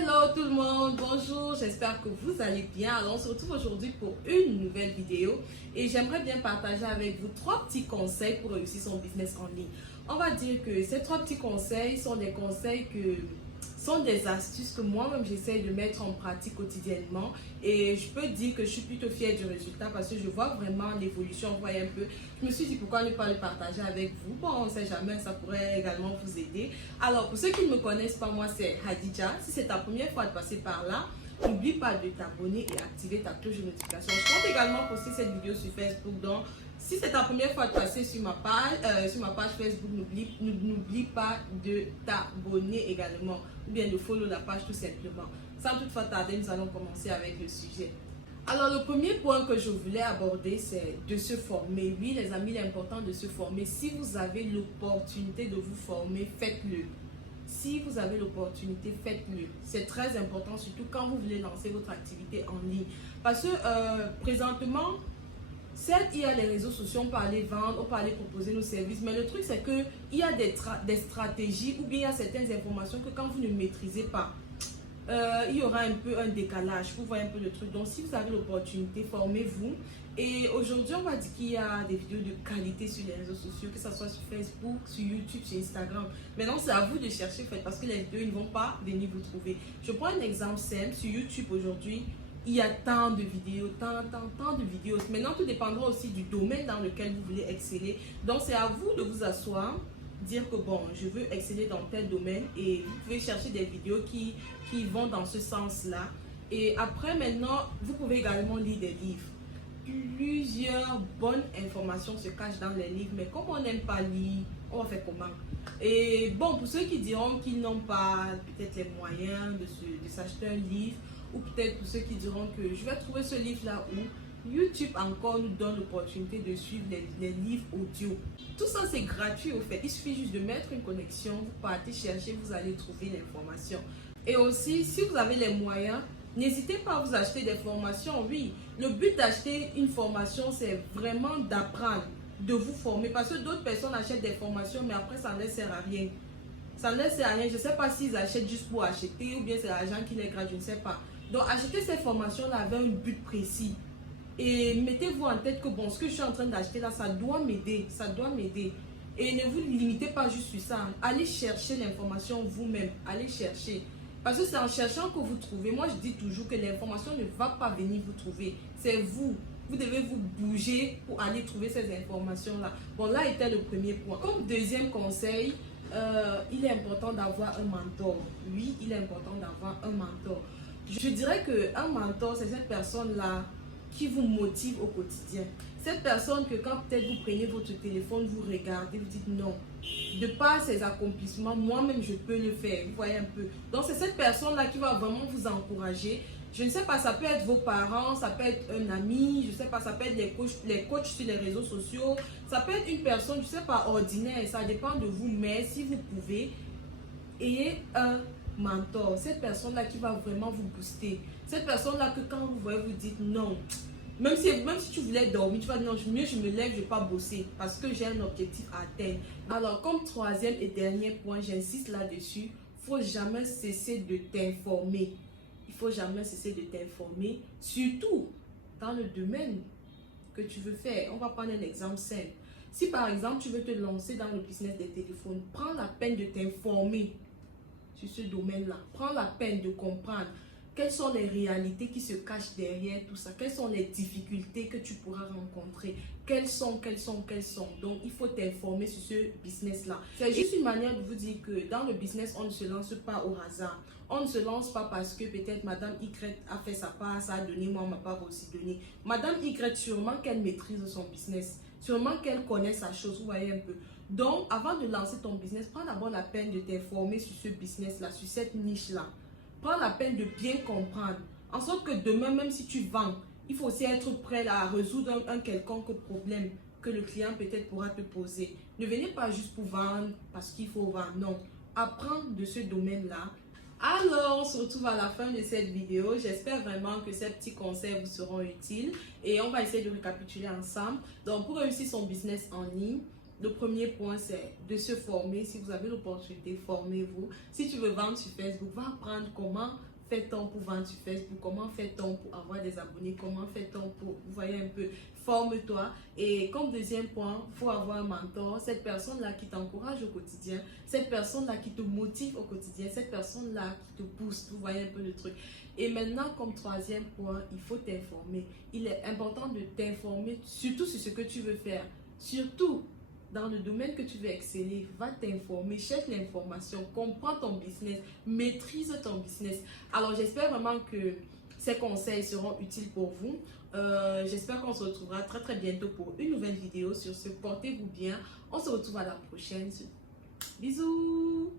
Hello tout le monde, bonjour, j'espère que vous allez bien. Alors on se retrouve aujourd'hui pour une nouvelle vidéo et j'aimerais bien partager avec vous 3 petits conseils pour réussir son business en ligne. On va dire que ces 3 petits conseils sont des conseils sont des astuces que moi-même j'essaie de mettre en pratique quotidiennement et je peux dire que je suis plutôt fière du résultat parce que je vois vraiment l'évolution. Vous voyez un peu, je me suis dit pourquoi ne pas le partager avec vous. Bon, on ne sait jamais, ça pourrait également vous aider. Alors pour ceux qui ne me connaissent pas, moi c'est Hadija. Si c'est ta première fois de passer par là, n'oublie pas de t'abonner et activer ta cloche de notification. Je compte également poster cette vidéo sur Facebook, donc si c'est ta première fois de passer sur ma page Facebook, n'oublie pas de t'abonner également ou bien de follow la page tout simplement. Sans toutefois tarder, nous allons commencer avec le sujet. Alors le premier point que je voulais aborder, c'est de se former. Oui les amis, il est important de se former. Si vous avez l'opportunité de vous former, faites-le. Si vous avez l'opportunité, faites-le. C'est très important, surtout quand vous voulez lancer votre activité en ligne. Parce que présentement, certes, il y a les réseaux sociaux, on peut aller vendre, on peut aller proposer nos services, mais le truc c'est qu'il y a des stratégies ou bien il y a certaines informations que quand vous ne maîtrisez pas, il y aura un peu un décalage. Vous voyez un peu le truc. Donc, si vous avez l'opportunité, formez-vous. Et aujourd'hui, on va dire qu'il y a des vidéos de qualité sur les réseaux sociaux, que ce soit sur Facebook, sur YouTube, sur Instagram. Maintenant, c'est à vous de chercher, parce que les vidéos, ils ne vont pas venir vous trouver. Je prends un exemple simple. Sur YouTube aujourd'hui, il y a tant de vidéos, tant de vidéos. Maintenant, tout dépendra aussi du domaine dans lequel vous voulez exceller. Donc, c'est à vous de vous asseoir, dire que bon, je veux exceller dans tel domaine et vous pouvez chercher des vidéos qui vont dans ce sens-là. Et après, maintenant, vous pouvez également lire des livres. Plusieurs bonnes informations se cachent dans les livres, mais comme on n'aime pas lire, on va faire comment? Et bon, pour ceux qui diront qu'ils n'ont pas peut-être les moyens de s'acheter un livre, ou peut-être pour ceux qui diront que je vais trouver ce livre-là où YouTube encore nous donne l'opportunité de suivre les livres audio. Tout ça c'est gratuit au fait, il suffit juste de mettre une connexion, vous partez chercher, vous allez trouver l'information. Et aussi, si vous avez les moyens, n'hésitez pas à vous acheter des formations. Oui, le but d'acheter une formation, c'est vraiment d'apprendre, de vous former. Parce que d'autres personnes achètent des formations, mais après, ça ne leur sert à rien. Ça ne leur sert à rien. Je ne sais pas s'ils achètent juste pour acheter ou bien c'est l'argent qui les gratte, je ne sais pas. Donc, achetez ces formations-là avec un but précis. Et mettez-vous en tête que bon, ce que je suis en train d'acheter là, ça doit m'aider. Ça doit m'aider. Et ne vous limitez pas juste sur ça. Allez chercher l'information vous-même. Allez chercher. Parce que c'est en cherchant que vous trouvez. Moi, je dis toujours que l'information ne va pas venir vous trouver. C'est vous. Vous devez vous bouger pour aller trouver ces informations-là. Bon, là était le premier point. Comme deuxième conseil, il est important d'avoir un mentor. Oui, il est important d'avoir un mentor. Je dirais qu'un mentor, c'est cette personne-là qui vous motive au quotidien. Cette personne que quand peut-être vous prenez votre téléphone, vous regardez, vous dites non. De par ses accomplissements, moi-même je peux le faire. Vous voyez un peu. Donc c'est cette personne-là qui va vraiment vous encourager. Je ne sais pas, ça peut être vos parents, ça peut être un ami, je ne sais pas, ça peut être les coachs sur les réseaux sociaux, ça peut être une personne, je ne sais pas, ordinaire, ça dépend de vous, mais si vous pouvez, ayez un mentor, cette personne-là qui va vraiment vous booster, cette personne-là que quand vous voyez, vous dites non, même si tu voulais dormir, tu vas dire non, mieux je me lève, je ne vais pas bosser parce que j'ai un objectif à atteindre. Alors comme troisième et dernier point, j'insiste là-dessus, il ne faut jamais cesser de t'informer. Il ne faut jamais cesser de t'informer, surtout dans le domaine que tu veux faire. On va prendre un exemple simple. Si par exemple tu veux te lancer dans le business des téléphones, prends la peine de t'informer sur ce domaine-là. Prends la peine de comprendre quelles sont les réalités qui se cachent derrière tout ça. Quelles sont les difficultés que tu pourras rencontrer. Quelles sont. Donc, il faut t'informer sur ce business-là. C'est juste une manière de vous dire que dans le business, on ne se lance pas au hasard. On ne se lance pas parce que peut-être Madame Y a fait sa part, ça a donné, moi, ma part aussi donné. Madame Y, sûrement qu'elle maîtrise son business. Sûrement qu'elle connaît sa chose, vous voyez un peu. Donc, avant de lancer ton business, prends d'abord la peine de t'informer sur ce business-là, sur cette niche-là. Prends la peine de bien comprendre. En sorte que demain, même si tu vends, il faut aussi être prêt à résoudre un quelconque problème que le client peut-être pourra te poser. Ne venez pas juste pour vendre parce qu'il faut vendre. Non, apprends de ce domaine-là. Alors, on se retrouve à la fin de cette vidéo. J'espère vraiment que ces petits conseils vous seront utiles. Et on va essayer de récapituler ensemble. Donc, pour réussir son business en ligne, le premier point, c'est de se former. Si vous avez l'opportunité, formez-vous. Si tu veux vendre sur Facebook, va apprendre comment fait-on pour vendre sur Facebook, comment fait-on pour avoir des abonnés, comment fait-on pour, vous voyez un peu, forme-toi. Et comme deuxième point, il faut avoir un mentor, cette personne-là qui t'encourage au quotidien, cette personne-là qui te motive au quotidien, cette personne-là qui te pousse, vous voyez un peu le truc. Et maintenant, comme troisième point, il faut t'informer. Il est important de t'informer, surtout sur ce que tu veux faire, surtout dans le domaine que tu veux exceller. Va t'informer, cherche l'information, comprends ton business, maîtrise ton business. Alors j'espère vraiment que ces conseils seront utiles pour vous. J'espère qu'on se retrouvera très très bientôt pour une nouvelle vidéo. Sur ce, portez-vous bien. On se retrouve à la prochaine. Bisous.